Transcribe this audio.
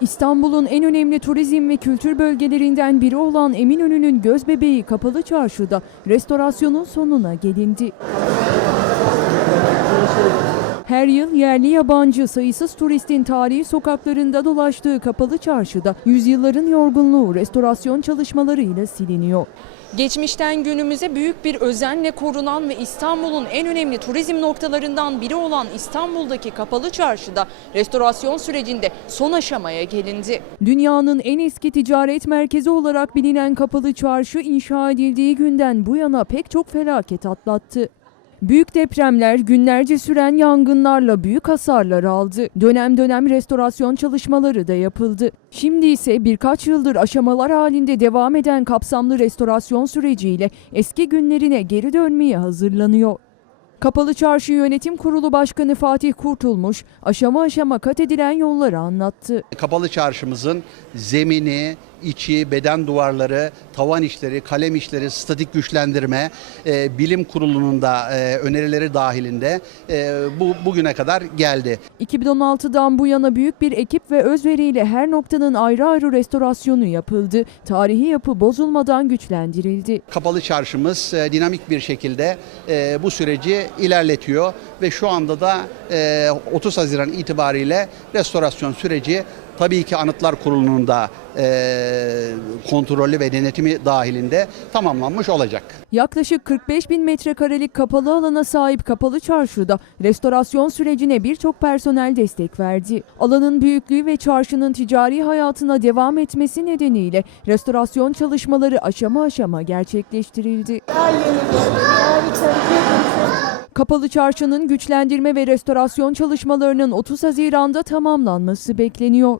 İstanbul'un en önemli turizm ve kültür bölgelerinden biri olan Eminönü'nün gözbebeği Kapalı Çarşı'da restorasyonun sonuna gelindi. Her yıl yerli yabancı sayısız turistin tarihi sokaklarında dolaştığı Kapalı Çarşı'da yüzyılların yorgunluğu restorasyon çalışmalarıyla siliniyor. Geçmişten günümüze büyük bir özenle korunan ve İstanbul'un en önemli turizm noktalarından biri olan İstanbul'daki Kapalı Çarşı'da restorasyon sürecinde son aşamaya gelindi. Dünyanın en eski ticaret merkezi olarak bilinen Kapalı Çarşı inşa edildiği günden bu yana pek çok felaket atlattı. Büyük depremler, günlerce süren yangınlarla büyük hasarlar aldı. Dönem dönem restorasyon çalışmaları da yapıldı. Şimdi ise birkaç yıldır aşamalar halinde devam eden kapsamlı restorasyon süreciyle eski günlerine geri dönmeye hazırlanıyor. Kapalı Çarşı Yönetim Kurulu Başkanı Fatih Kurtulmuş, aşama aşama kat edilen yolları anlattı. Kapalı çarşımızın zemini, içi, beden duvarları, tavan işleri, kalem işleri, statik güçlendirme, e, bilim kurulunun da e, önerileri dahilinde e, bu bugüne kadar geldi. 2016'dan bu yana büyük bir ekip ve özveriyle her noktanın ayrı ayrı restorasyonu yapıldı. Tarihi yapı bozulmadan güçlendirildi. Kapalı çarşımız e, dinamik bir şekilde e, bu süreci ilerletiyor ve şu anda da e, 30 Haziran itibariyle restorasyon süreci tabii ki Anıtlar Kurulu'nun da e, kontrolü ve denetimi dahilinde tamamlanmış olacak. Yaklaşık 45 bin metrekarelik kapalı alana sahip Kapalı Çarşı'da restorasyon sürecine birçok personel destek verdi. Alanın büyüklüğü ve çarşının ticari hayatına devam etmesi nedeniyle restorasyon çalışmaları aşama aşama gerçekleştirildi. Kapalı Çarşı'nın güçlendirme ve restorasyon çalışmalarının 30 Haziran'da tamamlanması bekleniyor.